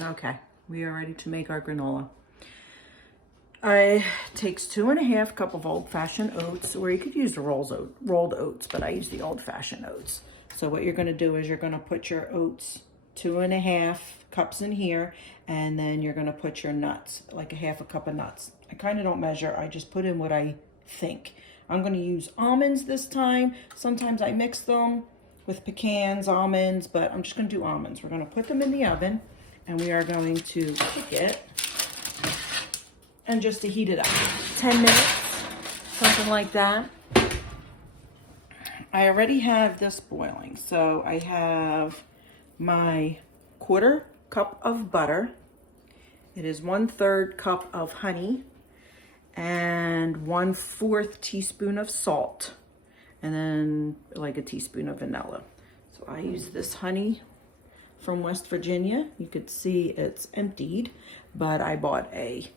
Okay, we are ready to make our granola. It takes 2.5 cups of old-fashioned oats, or you could use the rolled oats, but I use the old-fashioned oats. So what you're going to do is you're going to put your oats 2.5 cups in here, and then you're going to put your nuts, like 1/2 cup of nuts. I kind of don't measure, I just put in what I think. I'm going to use almonds this time. Sometimes I mix them with pecans, almonds, but I'm just going to do almonds. We're going to put them in the oven, and we are going to cook it. And just to heat it up, 10 minutes, something like that. I already have this boiling. So I have my 1/4 cup of butter. It is 1/3 cup of honey and 1/4 teaspoon of salt. And then like a teaspoon of vanilla. So I use this honey from West Virginia. You could see it's emptied, but I bought a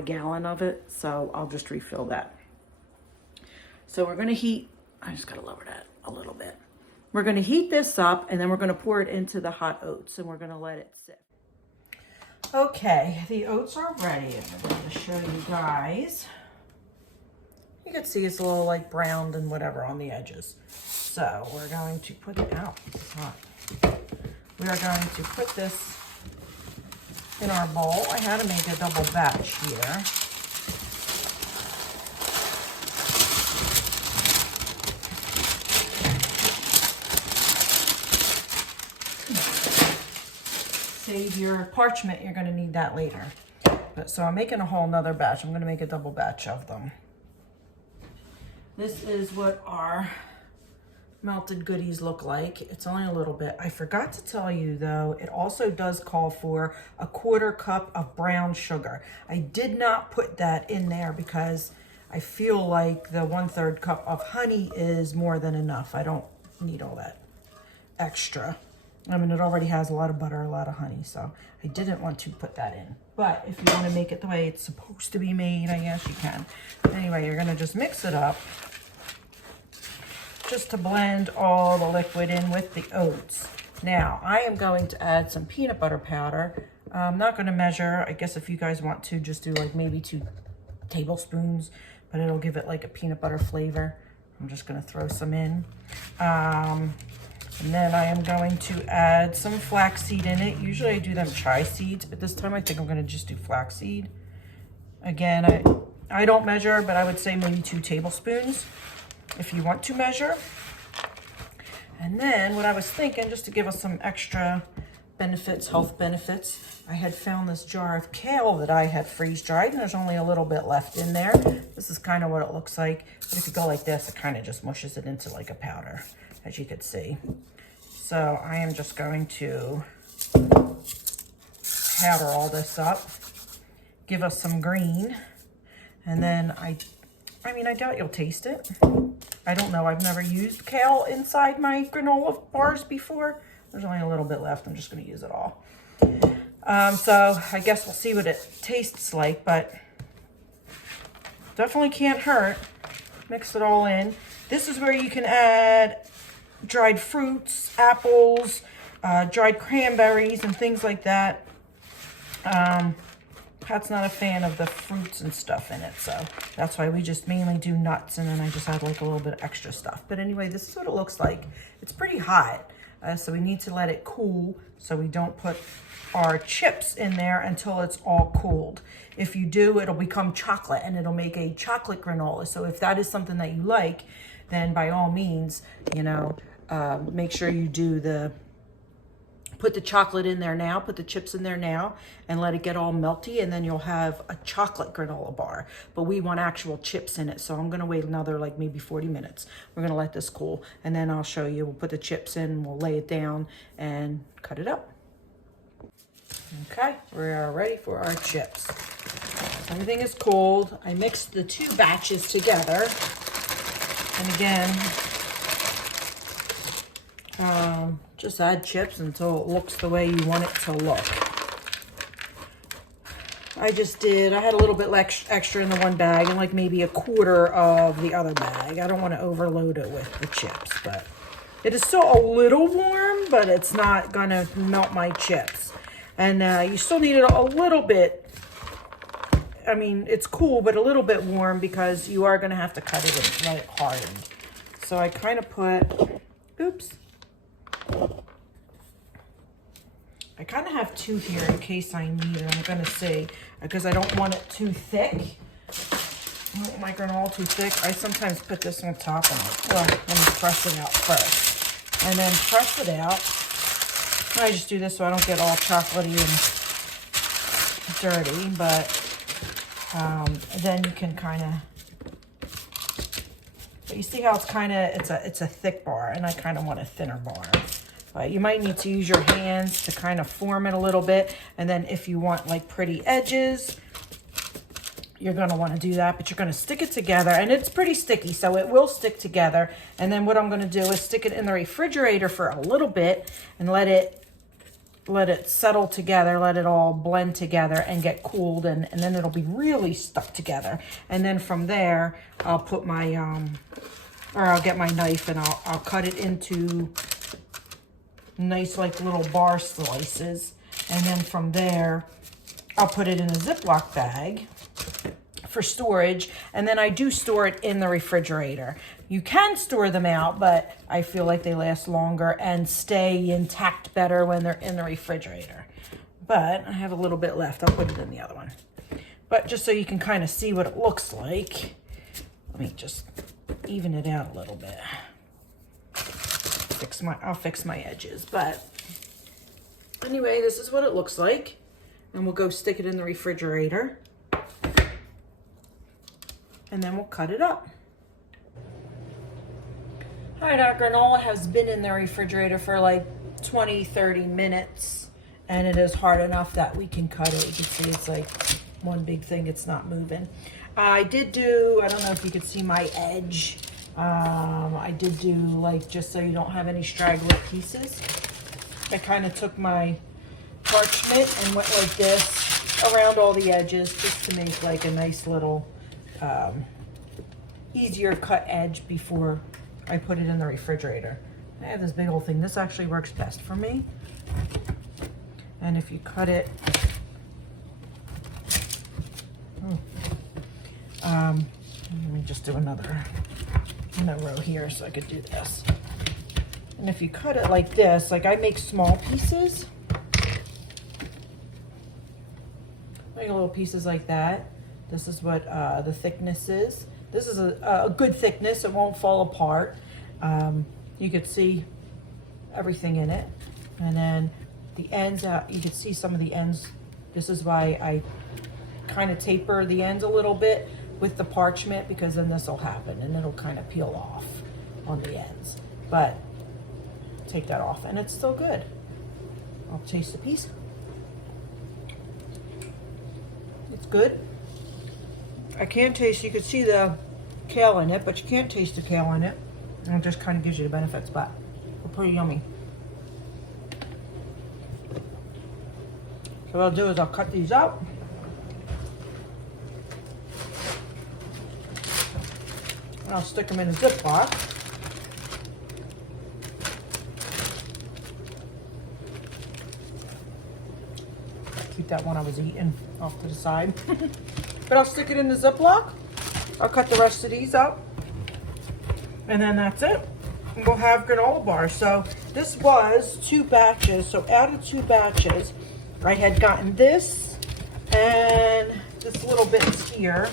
gallon of it, so I'll just refill that. So we're going to heat, I just got to lower that a little bit. We're going to heat this up, and then we're going to pour it into the hot oats, and we're going to let it sit. Okay, the oats are ready. I'm going to show you guys. You can see it's a little like browned and whatever on the edges. So we're going to put it out. It's hot. We are going to put this in our bowl. I had to make a double batch here. Save your parchment, you're going to need that later. But so I'm making a whole nother batch. I'm going to make a double batch of them. This is what our melted goodies look like. It's only a little bit. I forgot to tell you though, it also does call for 1/4 cup of brown sugar. I did not put that in there because I feel like the 1/3 cup of honey is more than enough. I don't need all that extra. I mean, it already has a lot of butter, a lot of honey, so I didn't want to put that in. But if you want to make it the way it's supposed to be made, I guess you can. Anyway, you're going to just mix it up, just to blend all the liquid in with the oats. Now, I am going to add some peanut butter powder. I'm not going to measure. I guess if you guys want to, just do like maybe 2 tablespoons, but it'll give it like a peanut butter flavor. I'm just going to throw some in. And then I am going to add some flaxseed in it. Usually I do them chia seeds, but this time I think I'm going to just do flaxseed. Again, I don't measure, but I would say maybe 2 tablespoons if you want to measure. And then what I was thinking, just to give us some extra benefits, health benefits, I had found this jar of kale that I had freeze dried, and there's only a little bit left in there. This is kind of what it looks like. But if you go like this, it kind of just mushes it into like a powder, as you could see. So I am just going to powder all this up, give us some green, and then I mean, I doubt you'll taste it. I don't know. I've never used kale inside my granola bars before. There's only a little bit left. I'm just going to use it all. So I guess we'll see what it tastes like, but definitely can't hurt. Mix it all in. This is where you can add dried fruits, apples, dried cranberries, and things like that. Pat's not a fan of the fruits and stuff in it, so that's why we just mainly do nuts, and then I just add like a little bit of extra stuff. But anyway, this is what it looks like. It's pretty hot, so we need to let it cool so we don't put our chips in there until it's all cooled. If you do, it'll become chocolate, and it'll make a chocolate granola. So if that is something that you like, then by all means, you know, make sure you do put the chocolate in there now, put the chips in there now, and let it get all melty, and then you'll have a chocolate granola bar. But we want actual chips in it, so I'm gonna wait another like maybe 40 minutes. We're gonna let this cool, and then I'll show you. We'll put the chips in, we'll lay it down, and cut it up. Okay, we are ready for our chips. Everything is cold. I mixed the 2 batches together, and again, just add chips until it looks the way you want it to look. I had a little bit extra in the one bag and like maybe 1/4 of the other bag. I don't want to overload it with the chips, but it is still a little warm, but it's not gonna melt my chips. And you still need it a little bit. I mean, it's cool, but a little bit warm because you are going to have to cut it and let it harden. So I kind of put, oops. I kind of have 2 here in case I need it. I'm going to see, because I don't want it too thick. I don't want my granola too thick. I sometimes put this on top and let me press it out first. And then press it out. I just do this so I don't get all chocolatey and dirty, but then you can kind of, but you see how it's kind of, it's a thick bar, and I kind of want a thinner bar. But you might need to use your hands to kind of form it a little bit, and then if you want like pretty edges, you're going to want to do that, but you're going to stick it together, and it's pretty sticky, so it will stick together. And then what I'm going to do is stick it in the refrigerator for a little bit and let it settle together, let it all blend together and get cooled, and then it'll be really stuck together. And then from there, I'll put my, or I'll get my knife and I'll cut it into nice like little bar slices. And then from there, I'll put it in a Ziploc bag for storage, and then I do store it in the refrigerator. You can store them out, but I feel like they last longer and stay intact better when they're in the refrigerator. But I have a little bit left. I'll put it in the other one. But just so you can kind of see what it looks like, let me just even it out a little bit. I'll fix my edges. But anyway, this is what it looks like. And we'll go stick it in the refrigerator. And then we'll cut it up. All right, our granola has been in the refrigerator for like 20, 30 minutes. And it is hard enough that we can cut it. You can see it's like one big thing, it's not moving. I did do, I don't know if you could see my edge. I did do like, just so you don't have any straggly pieces. I kind of took my parchment and went like this around all the edges just to make like a nice little easier cut edge before I put it in the refrigerator. I have this big old thing. This actually works best for me. And if you cut it, let me just do another in a row here so I could do this. And if you cut it like this, like I make small pieces, make little pieces like that. This is what the thickness is. This is a good thickness. It won't fall apart. You could see everything in it. And then the ends out, you can see some of the ends. This is why I kind of taper the ends a little bit with the parchment, because then this will happen and it'll kind of peel off on the ends. But take that off and it's still good. I'll taste the piece. It's good. I can taste, you can see the kale in it, but you can't taste the kale in it. And it just kind of gives you the benefits, but they're pretty yummy. So what I'll do is I'll cut these out. And I'll stick them in a Ziploc. Keep that one I was eating off to the side. But I'll stick it in the Ziploc. I'll cut the rest of these up. And then that's it. And we'll have granola bars. So this was 2 batches. So out of 2 batches, I had gotten this and this little bit here.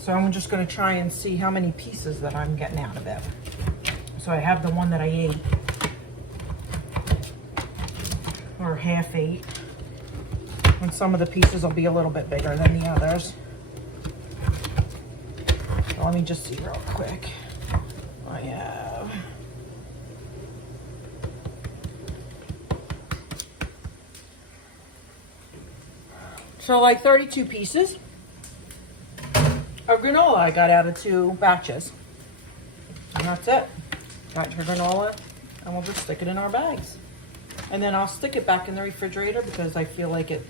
So I'm just going to try and see how many pieces that I'm getting out of it. So I have the one that I ate, or half ate. And some of the pieces will be a little bit bigger than the others. So let me just see real quick. I have so like 32 pieces of granola I got out of 2 batches. And that's it. Got your granola, and we'll just stick it in our bags. And then I'll stick it back in the refrigerator because I feel like it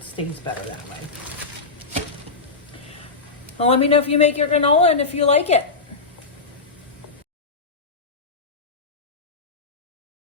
stays better that way. Well, let me know if you make your granola and if you like it.